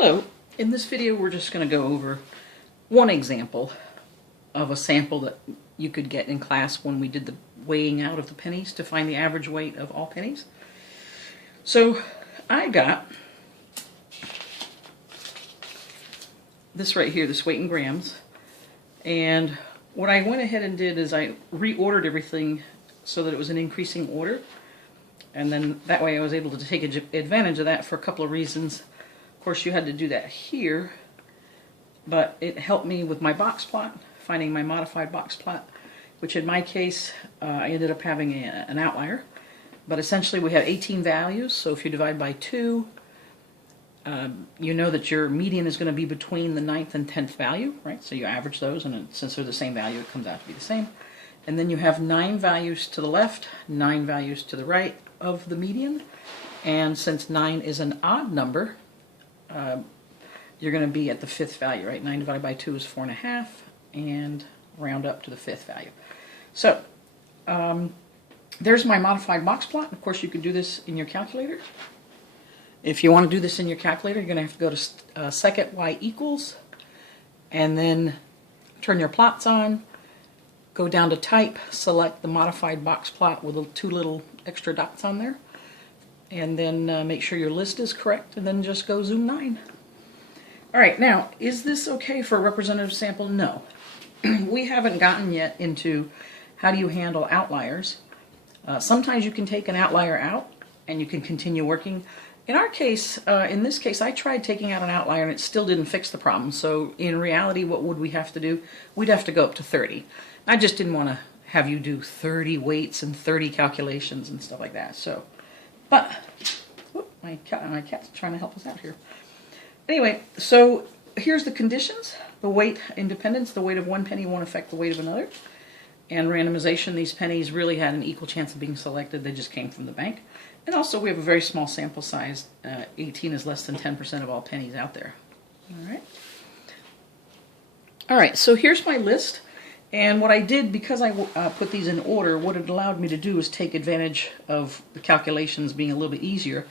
Hello. In this video we're just going to go over one example of a sample that you could get in class when we did the weighing out of the pennies to find the average weight of all pennies. So I got this right here, this weight in grams, and what I went ahead and did is I reordered everything so that it was in increasing order, and then that way I was able to take advantage of that for a couple of reasons. Of course, you had to do that here, but it helped me with my box plot, finding my modified box plot, which in my case, I ended up having an outlier. But essentially we have 18 values, so if you divide by 2, you know that your median is going to be between the 9th and 10th value, right? So you average those, and since they're the same value, it comes out to be the same. And then you have 9 values to the left, 9 values to the right of the median. And since 9 is an odd number, you're going to be at the 5th value, right? 9 divided by 2 is 4.5, and round up to the 5th value. So, there's my modified box plot. Of course, you can do this in your calculator. If you want to do this in your calculator, you're going to have to go to second y equals, and then turn your plots on, go down to type, select the modified box plot with the 2 little extra dots on there, and then make sure your list is correct, and then just go zoom 9. Alright, now, is this okay for a representative sample? No. We haven't gotten yet into how do you handle outliers. Sometimes you can take an outlier out, and you can continue working. In our case, in this case, I tried taking out an outlier, and it still didn't fix the problem. So, in reality, what would we have to do? We'd have to go up to 30. I just didn't want to have you do 30 weights and 30 calculations and stuff like that. So, but whoop, my cat's trying to help us out here. Anyway, so here's the conditions. The weight independence, the weight of one penny won't affect the weight of another. And randomization, these pennies really had an equal chance of being selected. They just came from the bank. And also we have a very small sample size. 18 is less than 10% of all pennies out there. All right, so here's my list. And what I did, because I put these in order, what it allowed me to do is take advantage of the calculations being a little bit easier,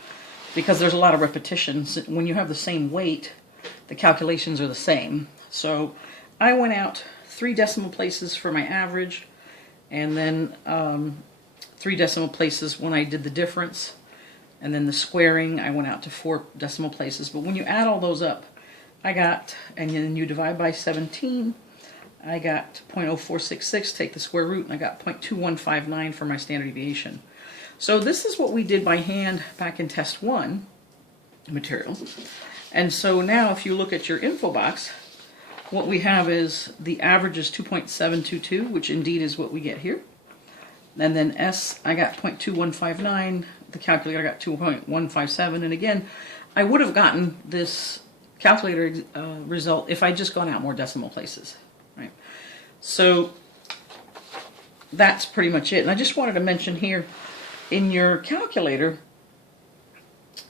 because there's a lot of repetitions. When you have the same weight, the calculations are the same. So I went out 3 decimal places for my average, and then 3 decimal places when I did the difference, and then the squaring, I went out to 4 decimal places. But when you add all those up, I got, and then you divide by 17, I got 0.0466, take the square root, and I got 0.2159 for my standard deviation. So this is what we did by hand back in test 1 materials. And so now if you look at your info box, what we have is the average is 2.722, which indeed is what we get here. And then S, I got 0.2159, the calculator got 2.157, and again, I would have gotten this calculator result if I'd just gone out more decimal places. Right. So that's pretty much it. And I just wanted to mention here, in your calculator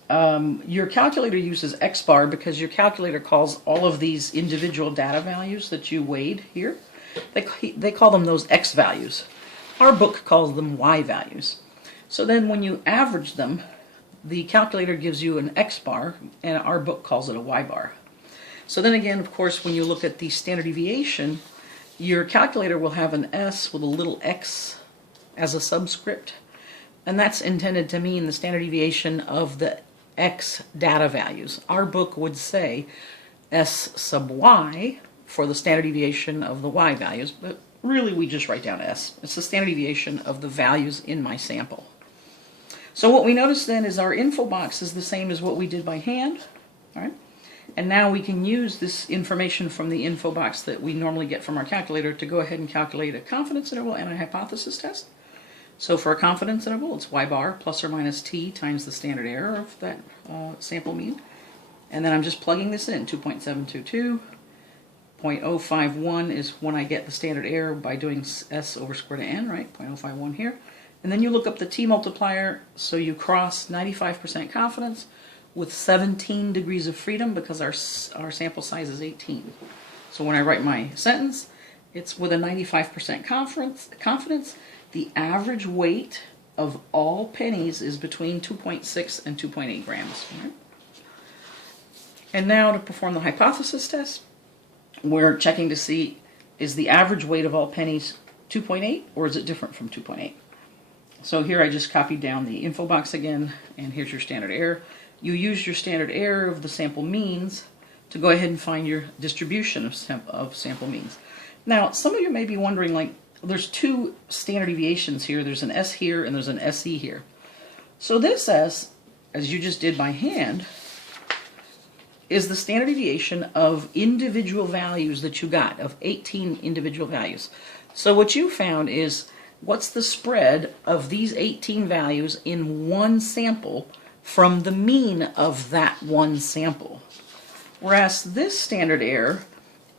uses X bar because your calculator calls all of these individual data values that you weighed here. They call them those X values. Our book calls them Y values. So then when you average them, the calculator gives you an X bar, and our book calls it a Y bar. So then again, of course, when you look at the standard deviation, your calculator will have an S with a little x as a subscript, and that's intended to mean the standard deviation of the X data values. Our book would say S sub Y for the standard deviation of the Y values, but really we just write down S. It's the standard deviation of the values in my sample. So what we notice then is our info box is the same as what we did by hand. All right? And now we can use this information from the info box that we normally get from our calculator to go ahead and calculate a confidence interval and a hypothesis test. So for a confidence interval, it's y bar plus or minus t times the standard error of that sample mean. And then I'm just plugging this in, 2.722. 0.051 is when I get the standard error by doing s over square root of n, right? 0.051 here. And then you look up the t multiplier, so you cross 95% confidence with 17 degrees of freedom because our sample size is 18. So when I write my sentence, it's with a 95% confidence. The average weight of all pennies is between 2.6 and 2.8 grams. Right? And now to perform the hypothesis test, we're checking to see, is the average weight of all pennies 2.8 or is it different from 2.8? So here I just copied down the info box again, and here's your standard error. You use your standard error of the sample means to go ahead and find your distribution of sample means. Now, some of you may be wondering, like, there's two standard deviations here. There's an S here and there's an SE here. So this S, as you just did by hand, is the standard deviation of individual values that you got, of 18 individual values. So what you found is, what's the spread of these 18 values in one sample from the mean of that one sample? Whereas this standard error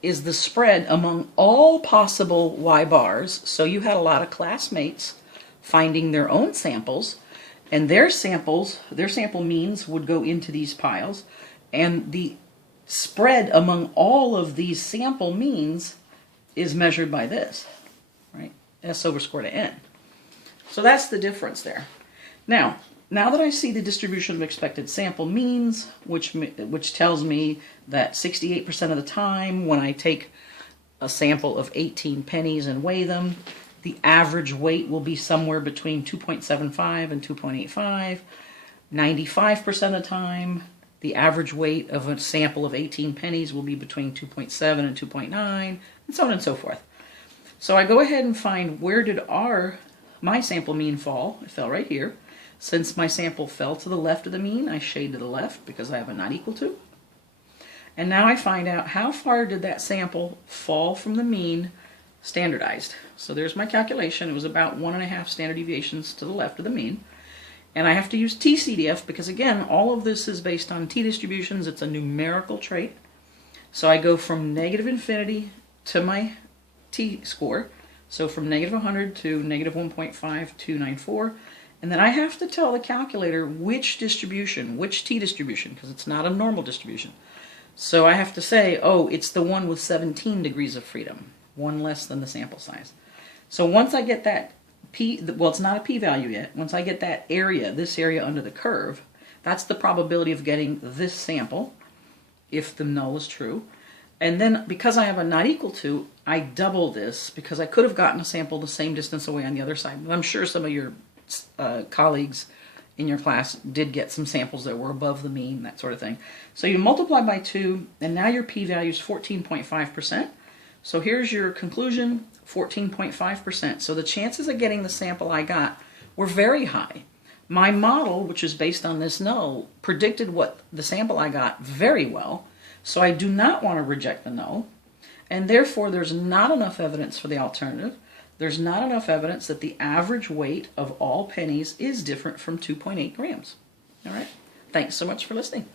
is the spread among all possible Y bars. So you had a lot of classmates finding their own samples, and their sample means would go into these piles, and the spread among all of these sample means is measured by this, right? S over square root of n. So that's the difference there. Now that I see the distribution of expected sample means, which tells me that 68% of the time when I take a sample of 18 pennies and weigh them, the average weight will be somewhere between 2.75 and 2.85. 95% of the time, the average weight of a sample of 18 pennies will be between 2.7 and 2.9, and so on and so forth. So I go ahead and find, where did my sample mean fall? It fell right here. Since my sample fell to the left of the mean, I shade to the left because I have a not equal to. And now I find out, how far did that sample fall from the mean standardized. So there's my calculation. It was about 1.5 standard deviations to the left of the mean. And I have to use t-CDF because, again, all of this is based on t-distributions. It's a numerical trait. So I go from -infinity to my t-score. So from -100 to -1.5294. And then I have to tell the calculator which distribution, which t-distribution, because it's not a normal distribution. So I have to say, oh, it's the one with 17 degrees of freedom, one less than the sample size. So once I get that well, it's not a p-value yet. Once I get that area, this area under the curve, that's the probability of getting this sample, if the null is true. And then, because I have a not equal to, I double this, because I could have gotten a sample the same distance away on the other side. And I'm sure some of your colleagues in your class did get some samples that were above the mean, that sort of thing. So you multiply by 2, and now your p-value is 14.5%. So here's your conclusion, 14.5%. So the chances of getting the sample I got were very high. My model, which is based on this null, predicted what the sample I got very well. So I do not want to reject the null. And therefore, there's not enough evidence for the alternative. There's not enough evidence that the average weight of all pennies is different from 2.8 grams. All right? Thanks so much for listening.